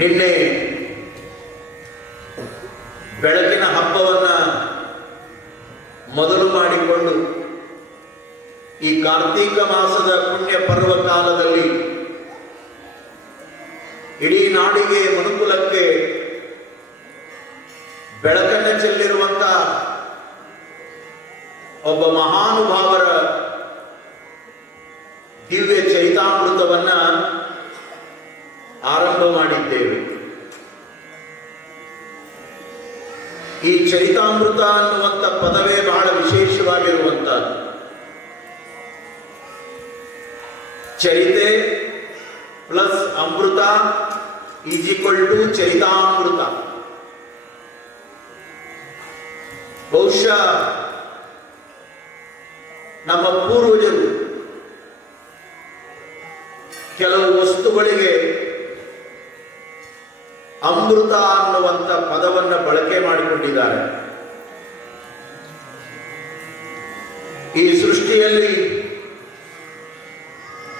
ನಿನ್ನೆ ಬೆಳಕಿನ ಹಬ್ಬವನ್ನ ಮೊದಲು ಮಾಡಿಕೊಂಡು ಈ ಕಾರ್ತೀಕ ಮಾಸದ ಪುಣ್ಯ ಪರ್ವ ಕಾಲದಲ್ಲಿ ಇಡೀ ನಾಡಿಗೆ ಮನುಕುಲಕ್ಕೆ ಬೆಳಕನ್ನು ಚೆಲ್ಲಿರುವಂತ ಒಬ್ಬ ಮಹಾನುಭಾವರ ದಿವ್ಯ ಚರಿತಾಮೃತವನ್ನ ಆರಂಭ ಮಾಡಿದ್ದೇವೆ. ಈ ಚರಿತಾಮೃತ ಅನ್ನುವಂಥ ಪದವೇ ಬಹಳ ವಿಶೇಷವಾಗಿರುವಂತಹದ್ದು ಚರಿತೆ ಪ್ಲಸ್ ಅಮೃತ ಈಸ್ ಈಕ್ವಲ್ ಟು ಚರಿತಾಮೃತ. ಬಹುಶಃ ನಮ್ಮ ಪೂರ್ವಜರು ಕೆಲವು ವಸ್ತುಗಳಿಗೆ ಅಮೃತ ಅನ್ನುವಂಥ ಪದವನ್ನು ಬಳಕೆ ಮಾಡಿಕೊಂಡಿದ್ದಾರೆ. ಈ ಸೃಷ್ಟಿಯಲ್ಲಿ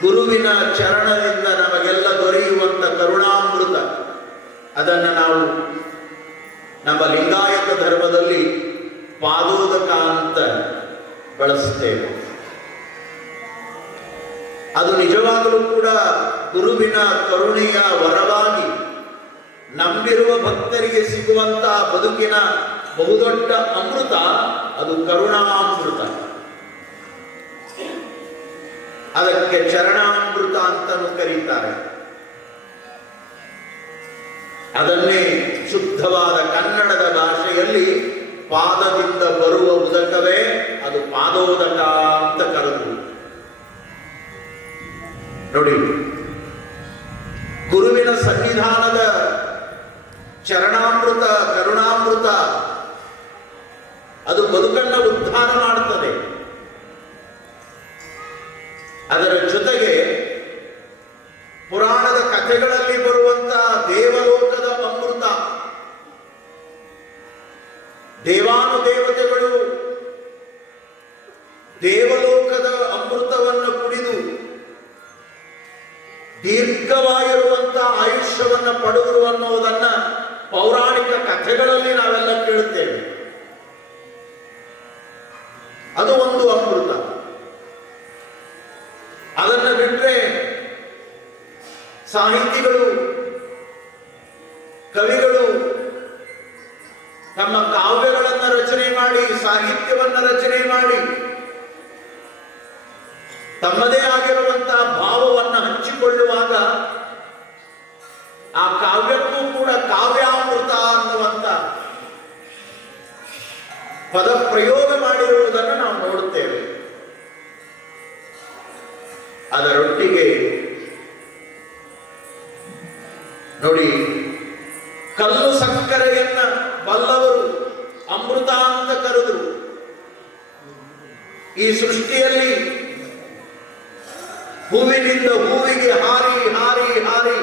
ಗುರುವಿನ ಚರಣದಿಂದ ನಮಗೆಲ್ಲ ದೊರೆಯುವಂಥ ಕರುಣಾಮೃತ. ಅದನ್ನು ನಾವು ನಮ್ಮ ಲಿಂಗಾಯತ ಧರ್ಮದಲ್ಲಿ ಪಾದೋದಕ ಅಂತ ಬಳಸುತ್ತೇವೆ ಅದು ನಿಜವಾಗಲೂ ಕೂಡ ಗುರುವಿನ ಕರುಣೆಯ ವರವಾಗಿ ನಂಬಿರುವ ಭಕ್ತರಿಗೆ ಸಿಗುವಂತಹ ಬದುಕಿನ ಬಹುದೊಡ್ಡ ಅಮೃತ ಅದು ಕರುಣಾಮೃತ. ಅದಕ್ಕೆ ಚರಣಾಮೃತ ಅಂತಲೂ ಕರೀತಾರೆ. ಅದನ್ನೇ ಶುದ್ಧವಾದ ಕನ್ನಡದ ಭಾಷೆಯಲ್ಲಿ ಪಾದದಿಂದ ಬರುವ ಉದಕವೇ ಅದು ಪಾದೋದಕ ಅಂತ ಕರೆದು ನೋಡಿ, ಗುರುವಿನ ಸನ್ನಿಧಾನದ ಚರಣಾಮೃತ ಕರುಣಾಮೃತ. ಅದು ಬದುಕನ್ನ ಉದ್ಧಾರ ಮಾಡುತ್ತದೆ. ಅದರ ಜೊತೆಗೆ ಪುರಾಣದ ಕಥೆಗಳಲ್ಲಿ ಕಥೆಗಳಲ್ಲಿ ನಾವೆಲ್ಲ ಕೇಳುತ್ತೇವೆ. ಅದು ಒಂದು ಅಮೃತ. ಅದನ್ನ ಬಿಟ್ಟರೆ ಸಾಹಿತಿಗಳು ಈ ಸೃಷ್ಟಿಯಲ್ಲಿ ಹೂವಿನಿಂದ ಹೂವಿಗೆ ಹಾರಿ ಹಾರಿ ಹಾರಿ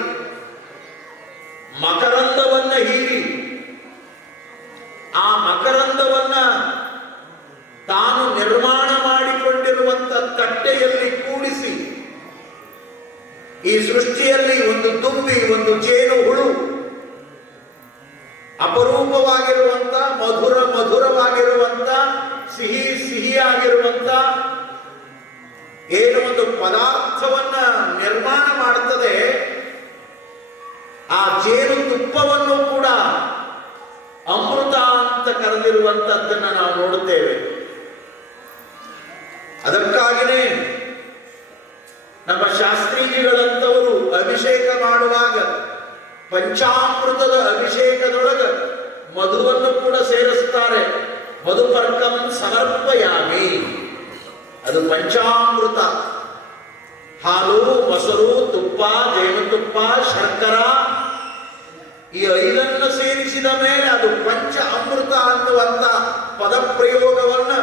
ಮಾಡುವಾಗ ಪಂಚಾಮೃತದ ಅಭಿಷೇಕದೊಳಗ ಮಧುವನ್ನು ಕೂಡ ಸೇರಿಸ್ತಾರೆ ಮಧುಪರ್ಕಂ ಸಮರ್ಪಯಾಮಿ. ಅದು ಪಂಚಾಮೃತ. ಹಾಲು, ಮೊಸರು, ತುಪ್ಪ, ಜೇನುತುಪ್ಪ, ಶರ್ಕರ, ಈ ಐದನ್ನು ಸೇರಿಸಿದ ಮೇಲೆ ಅದು ಪಂಚ ಅಮೃತ ಅನ್ನುವಂತ ಪದಪ್ರಯೋಗವನ್ನ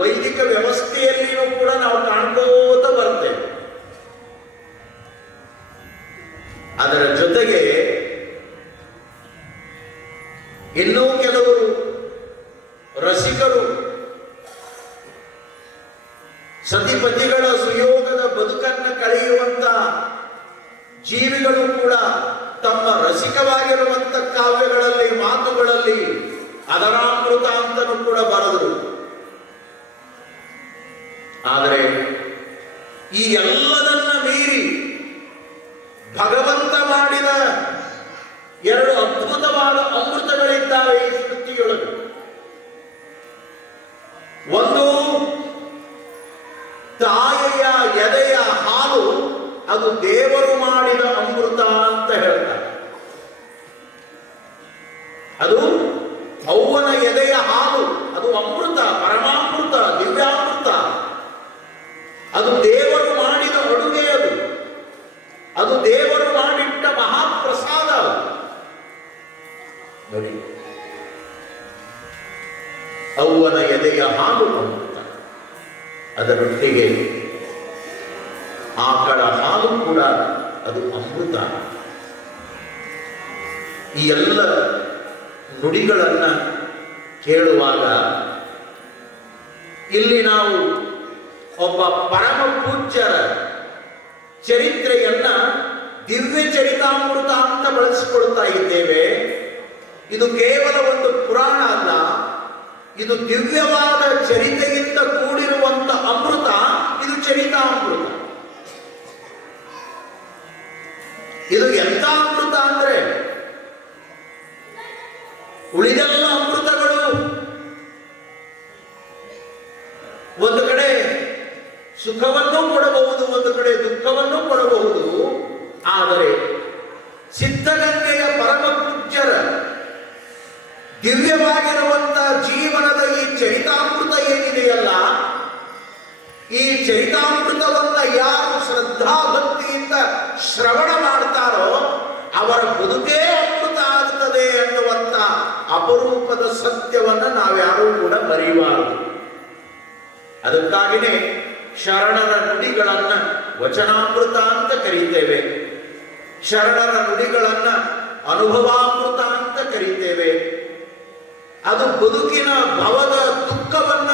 ವೈದಿಕ ವ್ಯವಸ್ಥೆಯಲ್ಲಿಯೂ ಕೂಡ ನಾವು ಕಾಣ್ಕೋತ ಅದರ ಜೊತೆಗೆ ಇನ್ನೂ ಕೆಲವರು ರಸಿಕರು, ಸತಿಪತಿಗಳ ಸುಯೋಗದ ಬದುಕನ್ನು ಕಳೆಯುವಂತ ಜೀವಿಗಳು ಕೂಡ ತಮ್ಮ ರಸಿಕವಾಗಿರುವಂತ ಕಾವ್ಯಗಳಲ್ಲಿ, ಮಾತುಗಳಲ್ಲಿ ಅದರಾಮೃತ ಅಂತನೂ ಕೂಡ ಬರೆದರು. ಆದರೆ ಈ ಎಲ್ಲದನ್ನ ಮೀರಿ ಭಗವಂತ ಮಾಡಿದ ಎರಡು ಅದ್ಭುತವಾದ ಅಮೃತಗಳಿದ್ದಾವೆ ಈ ಸೃಷ್ಟಿಯೊಳಗೆ ಒಂದು ಹಾಲು ಕೂಡ ಅದು ಅಮೃತ. ಈ ಎಲ್ಲ ನುಡಿಗಳನ್ನು ಕೇಳುವಾಗ ಇಲ್ಲಿ ನಾವು ಒಬ್ಬ ಪರಮ ಪೂಜ್ಯರ ಚರಿತ್ರೆಯನ್ನ ದಿವ್ಯ ಚರಿತಾಮೃತ ಅಂತ ಬಳಸಿಕೊಳ್ತಾ ಇದ್ದೇವೆ. ಇದು ಕೇವಲ ಒಂದು ಪುರಾಣ ಅಲ್ಲ, ಇದು ದಿವ್ಯವಾದ ಚರಿತೆಯಿಂದ ಕೂಡಿರುವಂತ ಅಮೃತ, ಇದು ಚರಿತಾಮೃತ. ಇದು ಎಂತ ಅಮೃತ ಅಂದ್ರೆ? ಉಳಿದೆಲ್ಲ ಅಮೃತಗಳು. ಒಂದು ಕಡೆ ಸುಖವನ್ನು ಕೊಡಬಹುದು, ಒಂದು ಕಡೆ ದುಃಖವನ್ನು ಕೊಡಬಹುದು. ಆದರೆ ಸಿದ್ಧಗಂಗೆಯ ಪರಮ ಪೂಜ್ಯರ ದಿವ್ಯವಾಗಿರುವಂತ ಜೀವನದ ಈ ಚರಿತಾಮೃತ ಏನಿದೆಯಲ್ಲ, ಈ ಚರಿತಾಮೃತವನ್ನ ಯಾರು ಶ್ರದ್ಧಾ ಅವರ ಬದುಕೇ ಅದ್ಭುತ ಆಗುತ್ತದೆ ಎನ್ನುವಂತ ಅಪರೂಪದ ಸತ್ಯವನ್ನ ನಾವ್ಯಾರೂ ಕೂಡ ಮರೆಯಬಾರದು. ಅದಕ್ಕಾಗಿನೇ ಶರಣರ ನುಡಿಗಳನ್ನ ವಚನಾಮೃತ ಅಂತ ಕರೀತೇವೆ. ಶರಣರ ನುಡಿಗಳನ್ನ ಅನುಭವಾಮೃತ ಅಂತ ಕರೀತೇವೆ. ಅದು ಬದುಕಿನ ಭವದ ದುಃಖವನ್ನ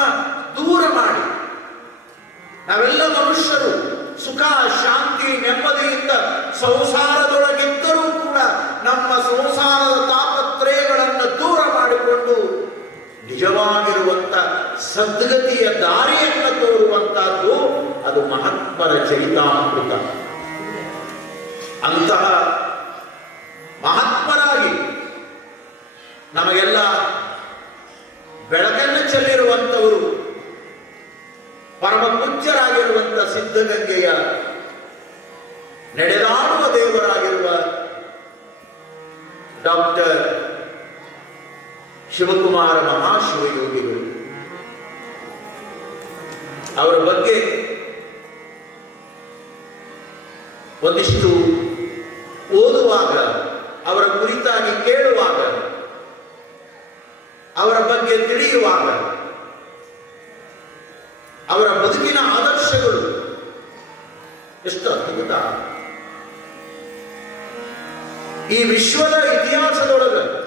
ದೂರ ಮಾಡಿ. ನಾವೆಲ್ಲ ಮನುಷ್ಯರು ಸುಖ, ಶಾಂತಿ, ನೆಮ್ಮದಿಯಿಂದ ಸಂಸಾರದೊಳಗೆ ನಮ್ಮ ಸಂಸಾರದ ತಾಪತ್ರಯಗಳನ್ನು ದೂರ ಮಾಡಿಕೊಂಡು ನಿಜವಾಗಿರುವಂತ ಸದ್ಗತಿಯ ದಾರಿಯನ್ನು ತೋರುವಂತಹದ್ದು ಅದು ಮಹಾತ್ಮರ ಚರಿತಾಮೃತ. ಅಂತಹ ಮಹಾತ್ಮರಾಗಿ ನಮಗೆಲ್ಲ ಬೆಳಕನ್ನು ಚೆಲ್ಲಿರುವಂಥವರು ಪರಮ ಪೂಜ್ಯರಾಗಿರುವಂಥ ಸಿದ್ಧಗಂಗೆಯ ನಡೆದಾಡುವ ಶಿವಕುಮಾರ ಮಹಾಶಿವಯೋಗಿಗಳು. ಅವರ ಬಗ್ಗೆ ಒಂದಿಷ್ಟು ಓದುವಾಗ, ಅವರ ಕುರಿತಾಗಿ ಕೇಳುವಾಗ, ಅವರ ಬಗ್ಗೆ ತಿಳಿಯುವಾಗ, ಅವರ ಬದುಕಿನ ಆದರ್ಶಗಳು ಎಷ್ಟು ಅದ್ಭುತ. ಈ ವಿಶ್ವದ ಇತಿಹಾಸದೊಳಗ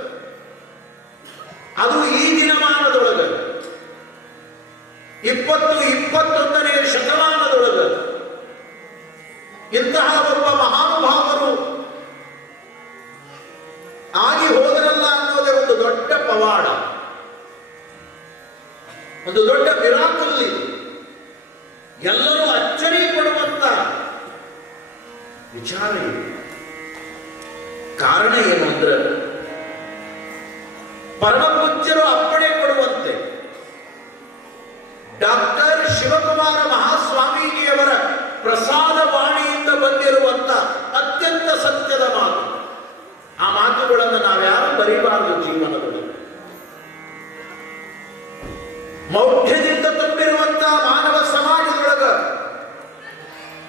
ಮೌಢ್ಯದಿಂದ ತುಂಬಿರುವಂತಹ ಮಾನವ ಸಮಾಜದೊಳಗ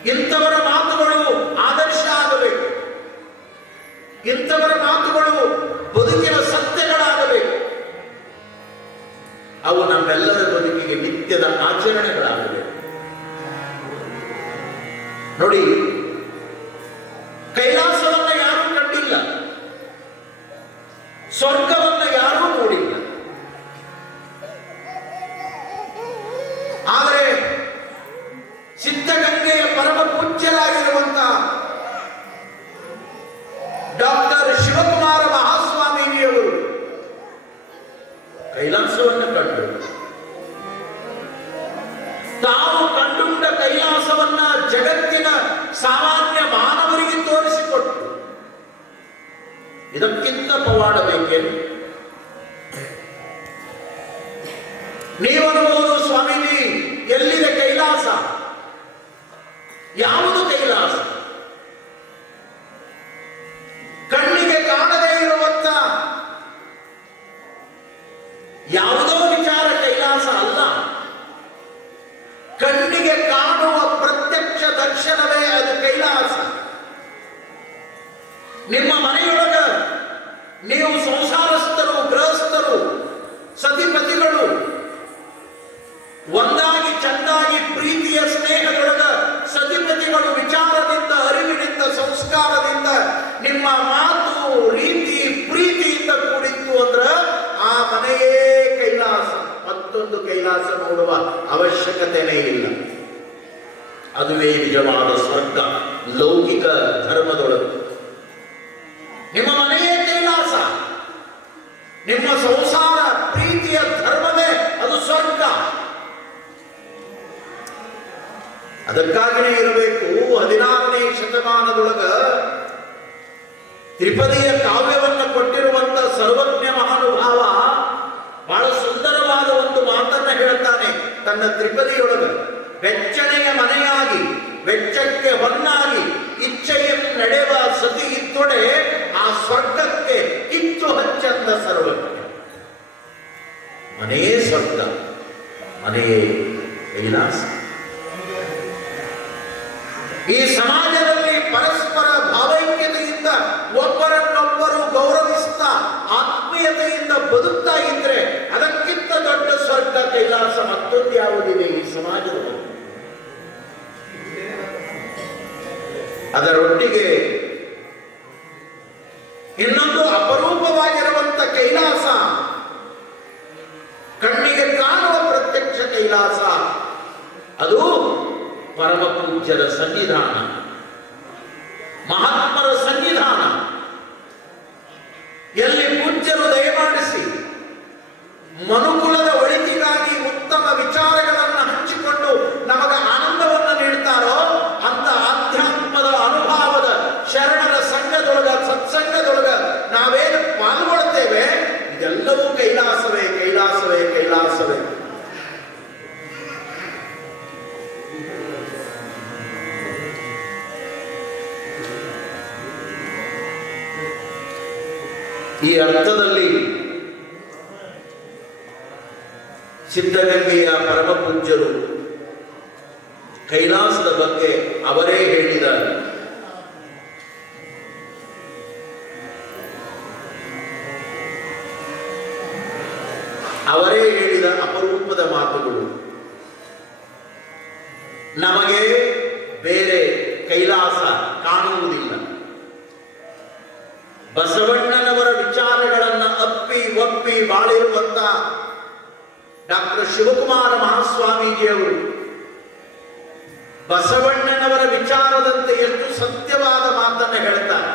ಇಂಥವರ ಮಾತುಗಳು ಆದರ್ಶ ಆಗಬೇಕು. ಇಂಥವರ ಮಾತುಗಳು ಬದುಕಿನ ಸತ್ಯಗಳಾಗಬೇಕು. ಅವು ನಮ್ಮೆಲ್ಲರ ಬದುಕಿಗೆ ನಿತ್ಯದ ಆಚರಣೆಗಳಾಗಬೇಕು. ನೋಡಿ ಇದಕ್ಕಿಂತ ಪವಾಡ ಬೇಕೇನು ನೀವನ್ನುವುದು ಸ್ವಾಮೀಜಿ ಎಲ್ಲಿದೆ ಕೈಲಾಸ? ಕೈಲಾಸ ನೋಡುವ ಅವಶ್ಯಕತೆನೇ ಇಲ್ಲ. ಅದುವೇ ನಿಜವಾದ ಸ್ವರ್ಗ ಲೌಕಿಕ ಧರ್ಮದೊಳಗೆ. ಈ ಸಮಾಜದಲ್ಲಿ ಪರಸ್ಪರ ಭಾವೈಕ್ಯತೆಯಿಂದ ಒಬ್ಬರನ್ನೊಬ್ಬರು ಗೌರವಿಸ್ತಾ ಆತ್ಮೀಯತೆಯಿಂದ ಬದುಕ್ತಾ ಇದ್ರೆ ಅದಕ್ಕಿಂತ ದೊಡ್ಡ ಸ್ವರ್ಗ ಕೈಲಾಸ ಮತ್ತೊಂದು ಯಾವುದಿದೆ ಈ ಸಮಾಜದಲ್ಲಿ? ಅದರೊಟ್ಟಿಗೆ ಪರಮ ಪೂಜ್ಯರ ಸನ್ನಿಧಾನ ಅರ್ಥದಲ್ಲಿ ಸಿದ್ಧಗಂಗೆಯ ಪರಮಪೂಜ್ಯರು ಕೈಲಾಸದ ಬಗ್ಗೆ ಅವರೇ ಹೇಳಿದ ಶಿವಕುಮಾರ ಮಹಾಸ್ವಾಮೀಜಿಯವರು ಬಸವಣ್ಣನವರ ವಿಚಾರದಂತೆ ಎಷ್ಟು ಸತ್ಯವಾದ ಮಾತನ್ನು ಹೇಳ್ತಾರೆ.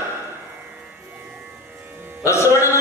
ಬಸವಣ್ಣನವರು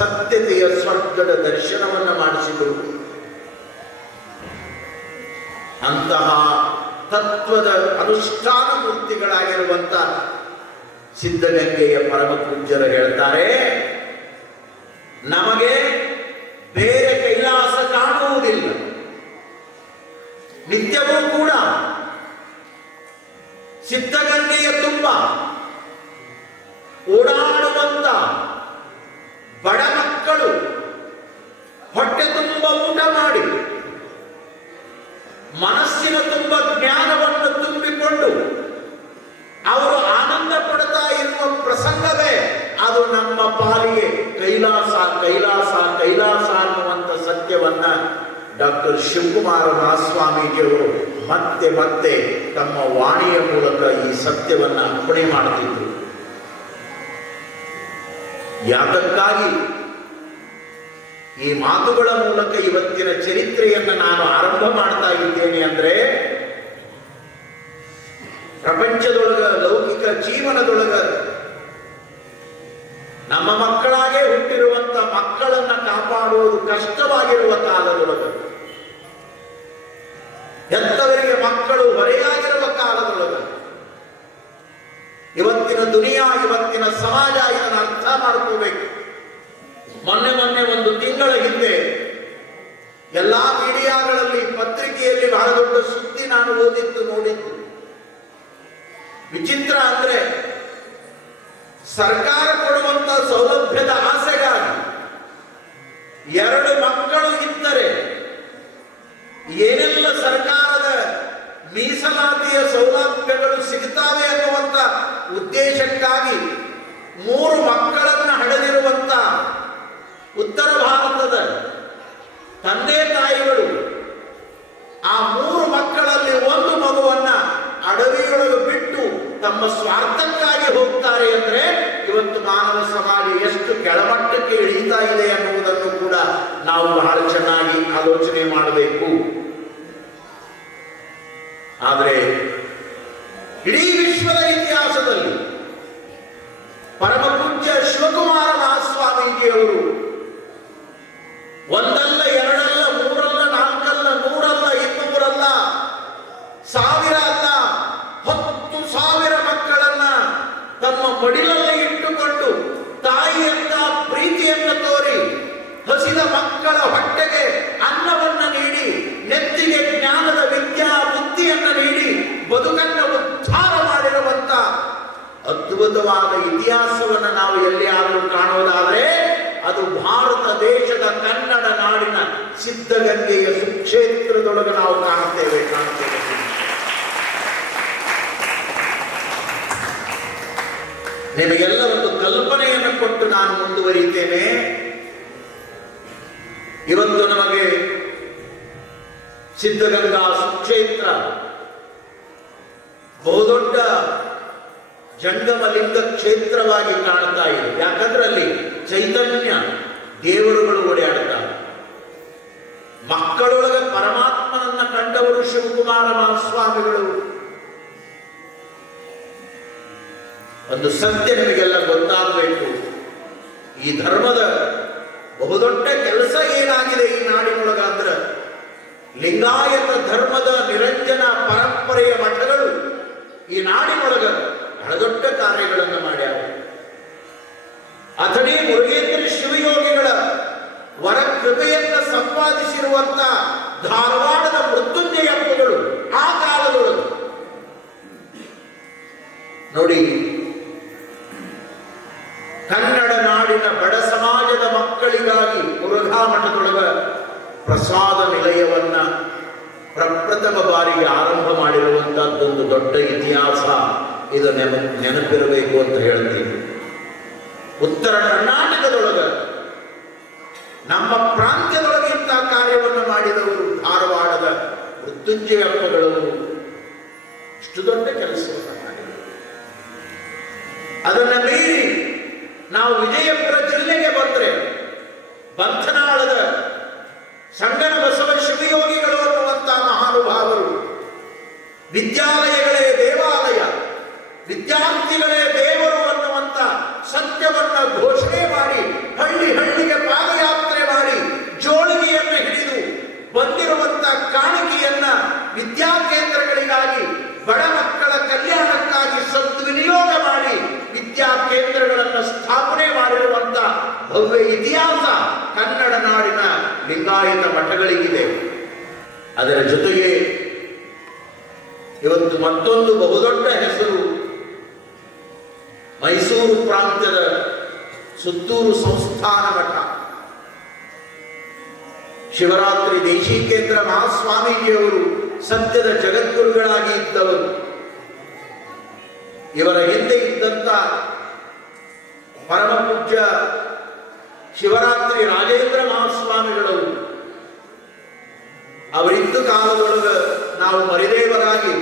ಸತ್ಯತೆಯ ಸ್ವರ್ಗದ ದರ್ಶನವನ್ನು ಮಾಡಿಸಿದರು. ಅಂತಹ ತತ್ವದ ಅನುಷ್ಠಾನ ಮೂರ್ತಿಗಳಾಗಿರುವಂತ ಸಿದ್ಧಗಂಗೆಯ ಪರಮ ಪೂಜ್ಯರು ಹೇಳ್ತಾರೆ, ನಮಗೆ ಬೇರೆ ಕೈಲಾಸ ಕಾಣುವುದಿಲ್ಲ. ನಿತ್ಯವೂ ಕೂಡ ಸಿದ್ಧಗಂಗೆಯ ತುಂಬ ಓಡಾಡುವಂತ ಹೊಟ್ಟೆ ತುಂಬ ಊಟ ಮಾಡಿ, ಮನಸ್ಸಿನ ತುಂಬ ಜ್ಞಾನವನ್ನು ತುಂಬಿಕೊಂಡು ಅವರು ಆನಂದ ಪಡ್ತಾ ಇರುವ ಪ್ರಸಂಗವೇ ಅದು ನಮ್ಮ ಪಾಲಿಗೆ ಕೈಲಾಸ ಕೈಲಾಸ ಕೈಲಾಸ ಅನ್ನುವಂಥ ಸತ್ಯವನ್ನ ಡಾಕ್ಟರ್ ಶಿವಕುಮಾರ ಮಹಾಸ್ವಾಮೀಜಿಯವರು ಮತ್ತೆ ಮತ್ತೆ ತಮ್ಮ ವಾಣಿಯ ಮೂಲಕ ಈ ಸತ್ಯವನ್ನು ಅರ್ಪಣೆ ಮಾಡುತ್ತಿದ್ದರು ಯಾತಕ್ಕಾಗಿ? ಈ ಮಾತುಗಳ ಮೂಲಕ ಇವತ್ತಿನ ಚರಿತ್ರೆಯನ್ನು ನಾನು ಆರಂಭ ಮಾಡ್ತಾ ಇದ್ದೇನೆ ಅಂದ್ರೆ, ಪ್ರಪಂಚದೊಳಗ, ಲೌಕಿಕ ಜೀವನದೊಳಗ ನಮ್ಮ ಮಕ್ಕಳಾಗೆ ಹುಟ್ಟಿರುವಂತ ಮಕ್ಕಳನ್ನ ಕಾಪಾಡುವುದು ಕಷ್ಟವಾಗಿರುವ ಕಾಲದೊಳಗ. ಉದ್ದೇಶಕ್ಕಾಗಿ ಮೂರು ಮಕ್ಕಳನ್ನು ಹಡೆದಿರುವಂತ ಉತ್ತರ ಭಾರತದ ತಂದೆ ತಾಯಿಗಳು ಆ ಮೂರು ಮಕ್ಕಳಲ್ಲಿ ಒಂದು ಮಗುವನ್ನ ಅಡವಿಯೊಳಗೆ ಬಿಟ್ಟು ತಮ್ಮ ಸ್ವಾರ್ಥಕ್ಕಾಗಿ ಹೋಗ್ತಾರೆ ಅಂದ್ರೆ ಇವತ್ತು ಮಾನವ ಸಮಾಜ ಎಷ್ಟು ಕೆಳಮಟ್ಟಕ್ಕೆ ಇಳಿತಾ ಇದೆ ಅನ್ನುವುದನ್ನು ಕೂಡ ನಾವು ಬಹಳ ಚೆನ್ನಾಗಿ ಆಲೋಚನೆ ಮಾಡಬೇಕು. ಆದರೆ ಇಡೀ ವಿಶ್ವದ ಇತಿಹಾಸದಲ್ಲಿ ಪರಮ ಪೂಜ್ಯ ಶಿವಕುಮಾರ ಮಹಾಸ್ವಾಮೀಜಿಯವರು ಒಂದಲ್ಲ, ಎರಡಲ್ಲ, ಮೂರಲ್ಲ, ನಾಲ್ಕಲ್ಲ, ನೂರಲ್ಲ, ಇನ್ನೂರಲ್ಲ ಸಾವಿರ ಅಲ್ಲ ಹತ್ತು ಸಾವಿರ ಮಕ್ಕಳನ್ನ ತಮ್ಮ ಮಡಿಲಲ್ಲಿ ಇಟ್ಟುಕೊಂಡು ತಾಯಿಯಂತ ಪ್ರೀತಿಯನ್ನು ತೋರಿ ಹಸಿದ ಮಕ್ಕಳ ಹೊಟ್ಟೆಗೆ ಅದ್ಭುತವಾದ ಇತಿಹಾಸವನ್ನು ನಾವು ಎಲ್ಲಿಯಾದರೂ ಕಾಣುವುದಾದರೆ ಅದು ಭಾರತ ದೇಶದ ಕನ್ನಡ ನಾಡಿನ ಸಿದ್ಧಗಂಗೆಯ ಸುಕ್ಷೇತ್ರದೊಳಗೆ ನಾವು ಕಾಣುತ್ತೇವೆ ಕಾಣುತ್ತೇವೆ. ನಿಮಗೆಲ್ಲ ಒಂದು ಕಲ್ಪನೆಯನ್ನು ಕೊಟ್ಟು ನಾನು ಮುಂದುವರಿಯುತ್ತೇನೆ. ಇವತ್ತು ನಮಗೆ ಸಿದ್ಧಗಂಗಾ ಸುಕ್ಷೇತ್ರ, ಬಹುದೊಡ್ಡ ಜಂಗಮ ಲಿಂಗ ಕ್ಷೇತ್ರವಾಗಿ ಕಾಣ್ತಾ ಇದೆ. ಯಾಕಂದ್ರೆ ಅಲ್ಲಿ ಚೈತನ್ಯ ದೇವರುಗಳು ಓಡಾಡ್ತಾರೆ. ಮಕ್ಕಳೊಳಗೆ ಪರಮಾತ್ಮನನ್ನ ಕಂಡವರು ಶಿವಕುಮಾರ ಮಹಾಸ್ವಾಮಿಗಳು. ಒಂದು ಸತ್ಯ ನಿಮಗೆಲ್ಲ ಗೊತ್ತಾಗಬೇಕು. ಈ ಧರ್ಮದ ಬಹುದೊಡ್ಡ ಕೆಲಸ ಏನಾಗಿದೆ ಈ ನಾಡಿನೊಳಗ ಅಂದ್ರೆ ಲಿಂಗಾಯತ ಧರ್ಮದ ನಿರಂಜನ ಪರಂಪರೆಯ ಮಠಗಳು ಈ ನಾಡಿನೊಳಗ ಬಹಳ ದೊಡ್ಡ ಕಾರ್ಯಗಳನ್ನು ಮಾಡ್ಯಾವ ಅಥಣಿ ಮುರುಗೇಂದ್ರ ಶಿವಯೋಗಿಗಳ ವರ ಕೃಪೆಯನ್ನ ಸಂಪಾದಿಸಿರುವಂತ ಧಾರವಾಡದ ಮೃತ್ಯುಂಜಯಪ್ಪಗಳು ಆ ಕಾಲದೊಳಗೆ. ನೋಡಿ, ಕನ್ನಡ ನಾಡಿನ ಬಡ ಸಮಾಜದ ಮಕ್ಕಳಿಗಾಗಿ ಮುರುಘಾ ಮಠದೊಳಗ ಪ್ರಸಾದ ನಿಲಯವನ್ನ ಪ್ರಪ್ರಥಮ ಬಾರಿಗೆ ಆರಂಭ ಮಾಡಿರುವಂತಹದ್ದೊಂದು ದೊಡ್ಡ ಇತಿಹಾಸ. ಇದು ನೆನ ನೆನಪಿರಬೇಕು ಅಂತ ಹೇಳ್ತೀನಿ. ಉತ್ತರ ಕರ್ನಾಟಕದೊಳಗ ಭವ್ಯ ಇತಿಹಾಸ ಕನ್ನಡ ನಾಡಿನ ಲಿಂಗಾಯತ ಮಠಗಳಿಗಿದೆ. ಅದರ ಜೊತೆಗೆ ಇವತ್ತು ಮತ್ತೊಂದು ಬಹುದೊಡ್ಡ ಹೆಸರು ಮೈಸೂರು ಪ್ರಾಂತ್ಯದ ಸುತ್ತೂರು ಸಂಸ್ಥಾನ ಮಠ. ಶಿವರಾತ್ರಿ ದೇಶೀಕೇಂದ್ರ ಮಹಾಸ್ವಾಮೀಜಿಯವರು ಸತ್ಯದ ಜಗದ್ಗುರುಗಳಾಗಿ ಇದ್ದವರು. ಇವರ ಹಿಂದೆ ಇದ್ದಂತ ಪರಮ ಪೂಜ್ಯ ಶಿವರಾತ್ರಿ ರಾಜೇಂದ್ರ ಮಹಾಸ್ವಾಮಿಗಳವರು ಅವರಿದ್ದ ಕಾಲದೊಳಗ ನಾವು ಮರಿದೇವರಾಗಿ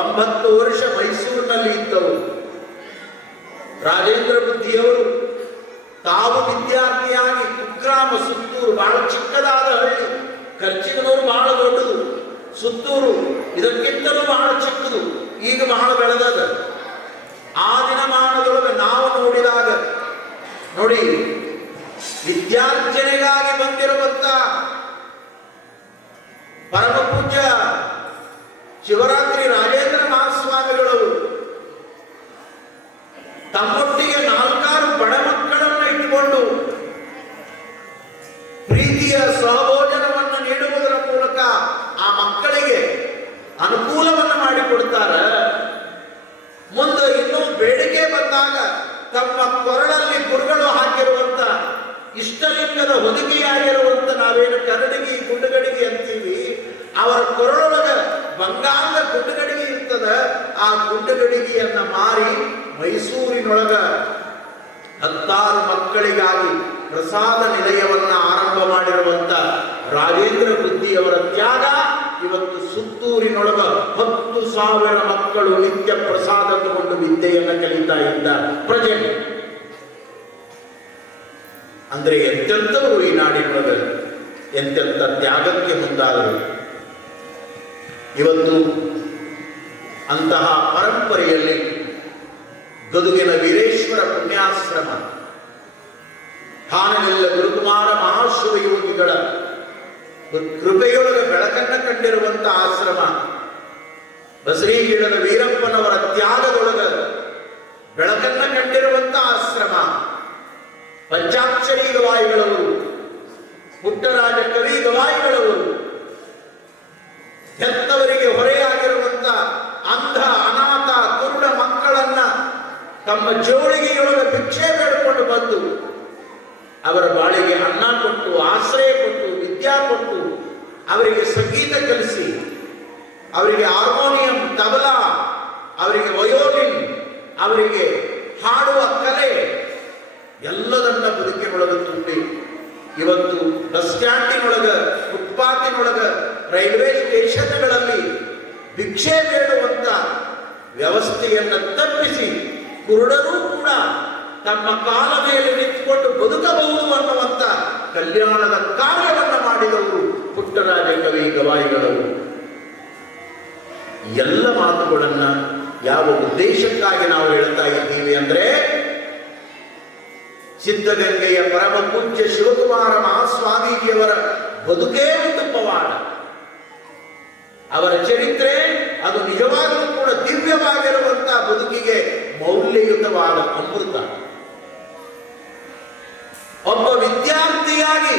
ಒಂಬತ್ತು ವರ್ಷ ಮೈಸೂರಿನಲ್ಲಿ ಇದ್ದವರು ರಾಜೇಂದ್ರ ಬುದ್ಧಿಯವರು ತಾವು ವಿದ್ಯಾರ್ಥಿಯಾಗಿ ಕುಗ್ರಾಮ ಸುತ್ತೂರು, ಬಹಳ ಚಿಕ್ಕದಾದ ಹಳ್ಳಿ, ಖರ್ಚಿನವರು ಬಹಳ ದೊಡ್ಡದು. ಸುತ್ತೂರು ಇದಕ್ಕಿಂತಲೂ ಬಹಳ ಚಿಕ್ಕದು, ಈಗ ಬಹಳ ಬೆಳೆದದ ಆ ದಿನಮಾನದೊಳಗೆ ನಾವು ನೋಡಿದಾಗ, ನೋಡಿ ವಿದ್ಯಾರ್ಜನೆಗಾಗಿ ಬಂದಿರುವಂತ ಪರಮ ಪೂಜ್ಯ ಶಿವರಾತ್ರಿ ರಾಜೇಂದ್ರ ಮಹಾಸ್ವಾಮಿಗಳು ತಮ್ಮೊಟ್ಟಿಗೆ ನಾಲ್ಕಾರು ಬಡ ಮಕ್ಕಳನ್ನು ಇಟ್ಟುಕೊಂಡು ಪ್ರೀತಿಯ ಸಹಭೋಜನವನ್ನು ನೀಡುವುದರ ಮೂಲಕ ಆ ಮಕ್ಕಳಿಗೆ ಅನುಕೂಲವನ್ನು ಮಾಡಿಕೊಡ್ತಾರೆ. ಮುಂದೆ ಇನ್ನೂ ಬೇಡಿಕೆ ಬಂದಾಗ ತಮ್ಮ ಕೊರಳಲ್ಲಿ ಗುರುಗಳು ಹಾಕಿರುವಂತ ಇಷ್ಟಲಿಂಗದ ಹೊದಿಕೆಯಾಗಿರುವಂತ ನಾವೇನು ಕರಡಿಗೆ ಗುಂಡುಗಡಿಗೆ ಅಂತೀವಿ? ಅವರ ಕೊರಳೊಳಗ ಬಂಗಾರದ ಗುಂಡುಗಡಿಗೆ ಇರ್ತದ. ಆ ಗುಂಡುಗಡಿಗೆಯನ್ನ ಮಾರಿ ಮೈಸೂರಿನೊಳಗ ಹತ್ತಾರು ಮಕ್ಕಳಿಗಾಗಿ ಪ್ರಸಾದ ನಿಲಯವನ್ನ ಆರಂಭ ಮಾಡಿರುವಂತ ರಾಜೇಂದ್ರ ಬುದ್ಧಿಯವರ ತ್ಯಾಗ ಇವತ್ತು ಸುತ್ತೂರಿನೊಳಗ ಹತ್ತು ಸಾವಿರ ಮಕ್ಕಳು ನಿತ್ಯ ಪ್ರಸಾದ ತಗೊಂಡು ವಿದ್ಯೆಯನ್ನ ಕಲಿತಾ ಇದ್ದ ಪ್ರಜೆ. ಅಂದ್ರೆ ಎಂತೆಂಥವರು ಈ ನಾಡಿನೊಳಗೆ ಎಂತೆಂಥ ತ್ಯಾಗಕ್ಕೆ ಮುಂದಾದರು. ಇವತ್ತು ಅಂತಹ ಪರಂಪರೆಯಲ್ಲಿ ಗದುಗಿನ ವೀರೇಶ್ವರ ಪುಣ್ಯಾಶ್ರಮ ಹಾನಗಲ್ಲ ಗುರುಕುಮಾರ ಮಹಾಶಿವ ಯೋಗಿಗಳ ಕೃಪೆಯೊಳಗೆ ಬೆಳಕನ್ನು ಕಂಡಿರುವಂತಹ ಆಶ್ರಮ ಬಸರೀಗಿಡದ ವೀರಪ್ಪನವರ ತ್ಯಾಗದೊಳಗ ಬೆಳಕನ್ನು ಕಂಡಿರುವಂತಹ ಆಶ್ರಮ. ಪಂಚಾಕ್ಷರಿ ಗವಾಯಿಗಳವರು ಪುಟ್ಟರಾಜ ಕವಿ ಗವಾಯಿಗಳವರು ಹೆತ್ತವರಿಗೆ ಹೊರೆಯಾಗಿರುವಂತ ಅಂಧ, ಅನಾಥ, ಕುರುಡ ಮಕ್ಕಳನ್ನ ತಮ್ಮ ಜೋಳಿಗೆಯೊಳಗೆ ಭಿಕ್ಷೆ ಬೇಡಿಕೊಂಡು ಬಂದು ಅವರ ಬಾಳಿಗೆ ಅನ್ನ ಕೊಟ್ಟು, ಆಶ್ರಯ ಕೊಟ್ಟು, ವಿದ್ಯಾ ಕೊಟ್ಟು ಅವರಿಗೆ ಸಂಗೀತ ಕಲಿಸಿ, ಅವರಿಗೆ ಹಾರ್ಮೋನಿಯಂ, ತಬಲಾ, ಅವರಿಗೆ ವಯೋಲಿನ್, ಅವರಿಗೆ ಹಾಡುವ ಕಲೆ ಎಲ್ಲದನ್ನ ಬದುಕಿನೊಳಗೆ ತುಂಬಿ, ಇವತ್ತು ಬಸ್ ಸ್ಟ್ಯಾಂಡಿನೊಳಗ, ಫುಟ್ಪಾತಿನೊಳಗ, ರೈಲ್ವೆ ಸ್ಟೇಷನ್ಗಳಲ್ಲಿ ಭಿಕ್ಷೆ ಬೇಡುವಂತ ವ್ಯವಸ್ಥೆಯನ್ನ ತಪ್ಪಿಸಿ ಕುರುಡರೂ ಕೂಡ ತಮ್ಮ ಕಾಲ ಮೇಲೆ ನಿಂತುಕೊಂಡು ಬದುಕಬಹುದು ಅನ್ನುವಂತ ಕಲ್ಯಾಣದ ಕಾರ್ಯವನ್ನ ಮಾಡಿದವರು ಪುಟ್ಟರಾಜ ಕವಿ ಗವಾಯಿಗಳವರು. ಎಲ್ಲ ಮಾತುಗಳನ್ನ ಯಾವ ಉದ್ದೇಶಕ್ಕಾಗಿ ನಾವು ಹೇಳ್ತಾ ಇದ್ದೀವಿ ಅಂದ್ರೆ ಸಿದ್ಧಗಂಗೆಯ ಪರಮ ಪೂಜ್ಯ ಶಿವಕುಮಾರ ಮಹಾಸ್ವಾಮೀಜಿಯವರ ಬದುಕೇ ಒಂದು ಪವಾಡ ಅವರ ಚರಿತ್ರೆ ಅದು ನಿಜವಾಗಲೂ ಕೂಡ ದಿವ್ಯವಾಗಿರುವಂತಹ ಬದುಕಿಗೆ ಮೌಲ್ಯಯುತವಾದ ಅಮೃತ. ಒಬ್ಬ ವಿದ್ಯಾರ್ಥಿಯಾಗಿ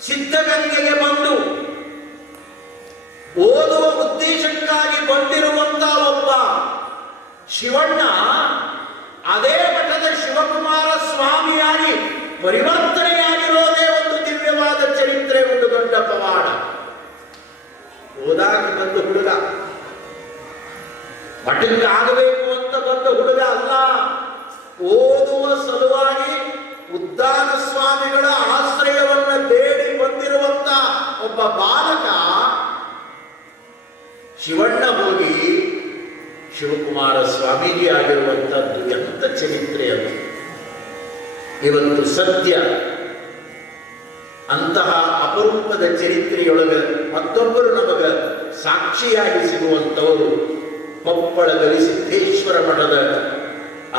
ಸಿದ್ಧಗಂಗೆಗೆ ಬಂದು ಓದುವ ಉದ್ದೇಶಕ್ಕಾಗಿ ಬಂದಿರುವಂತಹ ಒಬ್ಬ ಶಿವಣ್ಣ ಅದೇ ಶಿವಕುಮಾರ ಸ್ವಾಮಿಯಾಗಿ ಪರಿವರ್ತನೆಯಾಗಿರೋದೇ ಒಂದು ದಿವ್ಯವಾದ ಚರಿತ್ರೆ ಒಂದು ದೊಡ್ಡ ಪವಾಡ. ಹೋದಾಗ ಬಂದು ಹುಡುಗ ಮಠಕ್ಕೆ ಆಗಬೇಕು ಅಂತ ಬಂದ ಹುಡುಗ ಅಲ್ಲ, ಓದುವ ಸಲುವಾಗಿ ಉದ್ದಾನ ಸ್ವಾಮಿಗಳ ಆಶ್ರಯವನ್ನ ಬೇಡಿ ಬಂದಿರುವಂತ ಒಬ್ಬ ಬಾಲಕ ಶಿವಣ್ಣ ಹೋಗಿ ಶಿವಕುಮಾರ ಸ್ವಾಮೀಜಿ ಆಗಿರುವಂಥದ್ದು ಎಂತ ಚರಿತ್ರೆ ಅದು? ಇವತ್ತು ಸತ್ಯ. ಅಂತಹ ಅಪರೂಪದ ಚರಿತ್ರೆಯೊಳಗೆ ಮತ್ತೊಬ್ಬರು ನಮಗೆ ಸಾಕ್ಷಿಯಾಗಿ ಸಿಗುವಂಥವರು ಕೊಪ್ಪಳ ಗವಿಸಿದ್ದೇಶ್ವರ ಮಠದ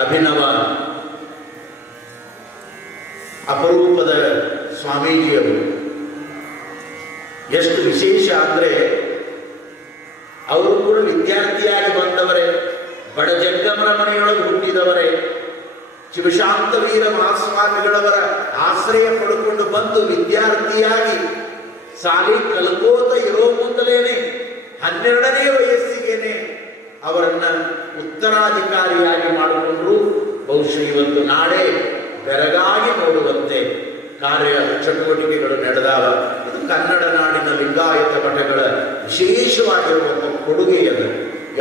ಅಭಿನವ ಅಪರೂಪದ ಸ್ವಾಮೀಜಿಯವರು. ಎಷ್ಟು ವಿಶೇಷ ಅಂದ್ರೆ ಶಿವಶಾಂತ ವೀರ ಮಹಾಸ್ವಾಮಿಗಳವರ ಆಶ್ರಯ ಪಡ್ಕೊಂಡು ಬಂದು ವಿದ್ಯಾರ್ಥಿಯಾಗಿ ಸಾಲಿ ಕಲ್ಕೋತ ಇರೋ ಮುಂದಲೇನೆ, ಹನ್ನೆರಡನೇ ವಯಸ್ಸಿಗೆನೆ ಅವರನ್ನ ಉತ್ತರಾಧಿಕಾರಿಯಾಗಿ ಮಾಡಿಕೊಂಡ್ರು. ಬಹುಶಃ ಇವತ್ತು ನಾಳೆ ಬೆರಗಾಗಿ ನೋಡುವಂತೆ ಕಾರ್ಯ ಚಟುವಟಿಕೆಗಳು ನಡೆದಾವ. ಇದು ಕನ್ನಡ ನಾಡಿನ ಲಿಂಗಾಯತ ಮಠಗಳ ವಿಶೇಷವಾಗಿರುವಂಥ ಕೊಡುಗೆಯನ್ನು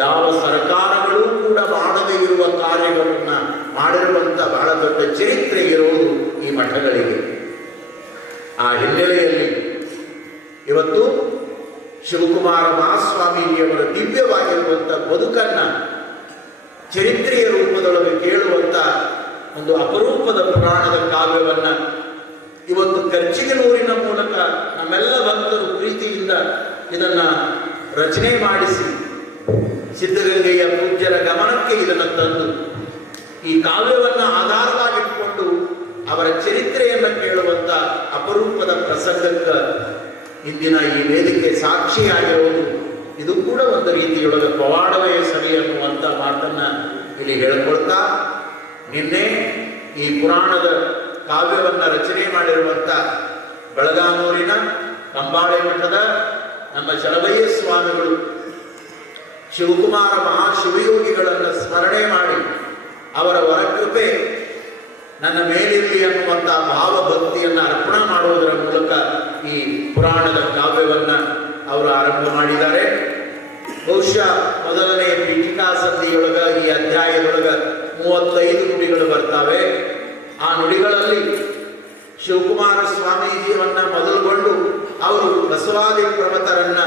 ಯಾವ ಸರ್ಕಾರಗಳು ಕೂಡ ಮಾಡದೇ ಇರುವ ಕಾರ್ಯಗಳನ್ನ ಮಾಡಿರುವಂತ ಬಹಳ ದೊಡ್ಡ ಚರಿತ್ರೆ ಇರುವುದು ಈ ಮಠಗಳಿಗೆ. ಆ ಹಿನ್ನೆಲೆಯಲ್ಲಿ ಇವತ್ತು ಶಿವಕುಮಾರ ಮಹಾಸ್ವಾಮೀಜಿಯವರ ದಿವ್ಯವಾಗಿರುವಂಥ ಬದುಕನ್ನ ಚರಿತ್ರೆಯ ರೂಪದೊಳಗೆ ಕೇಳುವಂತ ಒಂದು ಅಪರೂಪದ ಪುರಾಣದ ಕಾವ್ಯವನ್ನ ಇವತ್ತು ಕರ್ಚಿಗೆ ನೂರಿನ ಮೂಲಕ ನಮ್ಮೆಲ್ಲ ಭಕ್ತರು ಪ್ರೀತಿಯಿಂದ ಇದನ್ನ ರಚನೆ ಮಾಡಿಸಿ ಸಿದ್ಧಗಂಗೆಯ ಪೂಜ್ಯರ ಗಮನಕ್ಕೆ ಇದನ್ನು ತಂದು ಈ ಕಾವ್ಯವನ್ನ ಆಧಾರವಾಗಿಟ್ಟುಕೊಂಡು ಅವರ ಚರಿತ್ರೆಯನ್ನು ಕೇಳುವಂತ ಅಪರೂಪದ ಪ್ರಸಂಗಕ್ಕೆ ಇಂದಿನ ಈ ವೇದಿಕೆ ಸಾಕ್ಷಿಯಾಗಿರುವುದು ಇದು ಕೂಡ ಒಂದು ರೀತಿಯೊಳಗೆ ಪವಾಡವೇ ಸರಿ ಅನ್ನುವಂಥ ಮಾತನ್ನ ಇಲ್ಲಿ ಹೇಳ್ಕೊಳ್ತಾ ನಿನ್ನೆ ಈ ಪುರಾಣದ ಕಾವ್ಯವನ್ನ ರಚನೆ ಮಾಡಿರುವಂತ ಬೆಳಗಾಮೂರಿನ ಕಂಬಾಳೆ ಮಠದ ನಮ್ಮ ಚಲವಯ್ಯ ಸ್ವಾಮಿಗಳು ಶಿವಕುಮಾರ ಮಹಾಶಿವಯೋಗಿಗಳನ್ನು ಸ್ಮರಣೆ ಮಾಡಿ ಅವರ ವರಕೃಪೆ ನನ್ನ ಮೇಲಿರಲಿ ಅನ್ನುವಂಥ ಭಾವಭಕ್ತಿಯನ್ನು ಅರ್ಪಣೆ ಮಾಡುವುದರ ಮೂಲಕ ಈ ಪುರಾಣದ ಕಾವ್ಯವನ್ನ ಅವರು ಆರಂಭ ಮಾಡಿದ್ದಾರೆ. ಬಹುಶಃ ಮೊದಲನೇ ಪೀಠಿಕಾ ಸಂಧಿಯೊಳಗ ಈ ಅಧ್ಯಾಯದೊಳಗ ಮೂವತ್ತೈದು ನುಡಿಗಳು ಬರ್ತಾವೆ. ಆ ನುಡಿಗಳಲ್ಲಿ ಶಿವಕುಮಾರ ಸ್ವಾಮೀಜಿಯವನ್ನ ಮೊದಲುಗೊಂಡು ಅವರು ಬಸವಾದಿ ಪ್ರಮತರನ್ನ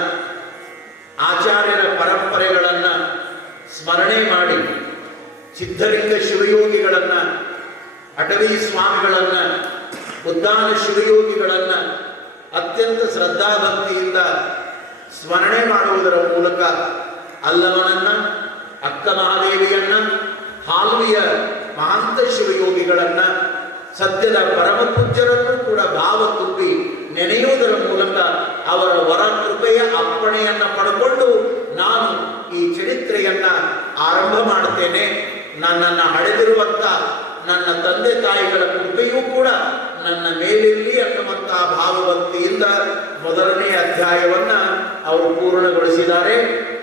ಆಚಾರ್ಯರ ಪರಂಪರೆಗಳನ್ನ ಸ್ಮರಣೆ ಮಾಡಿ ಸಿದ್ಧಲಿಂಗ ಶಿವಯೋಗಿಗಳನ್ನ, ಅಟವಿ ಸ್ವಾಮಿಗಳನ್ನ, ಉದ್ದಾನ ಶಿವಯೋಗಿಗಳನ್ನ ಅತ್ಯಂತ ಶ್ರದ್ಧಾಭಕ್ತಿಯಿಂದ ಸ್ಮರಣೆ ಮಾಡುವುದರ ಮೂಲಕ ಅಲ್ಲವನನ್ನ, ಅಕ್ಕ ಮಹಾದೇವಿಯನ್ನ, ಹಾಲ್ವಿಯ ಮಹಾಂತ ಶಿವಯೋಗಿಗಳನ್ನ, ಸದ್ಯದ ಪರಮ ಪೂಜ್ಯರನ್ನು ಕೂಡ ಭಾವ ತುಂಬಿ ನೆನೆಯುವುದರ ಮೂಲಕ ಅವರ ವರ ಕೃಪೆಯ ಅಪ್ಪಣೆಯನ್ನ ಪಡ್ಕೊಂಡು ನಾನು ಈ ಚರಿತ್ರೆಯನ್ನ ಆರಂಭ ಮಾಡುತ್ತೇನೆ. ನನ್ನನ್ನು ಹಡೆದಿರುವಂತ ನನ್ನ ತಂದೆ ತಾಯಿಗಳ ಕೃಪೆಯೂ ಕೂಡ ನನ್ನ ಮೇಲಿರಲಿ ಅನ್ನುವಂತಹ ಭಾವಭಕ್ತಿಯಿಂದ ಮೊದಲನೇ ಅಧ್ಯಾಯವನ್ನ ಅವರು ಪೂರ್ಣಗೊಳಿಸಿದ್ದಾರೆ.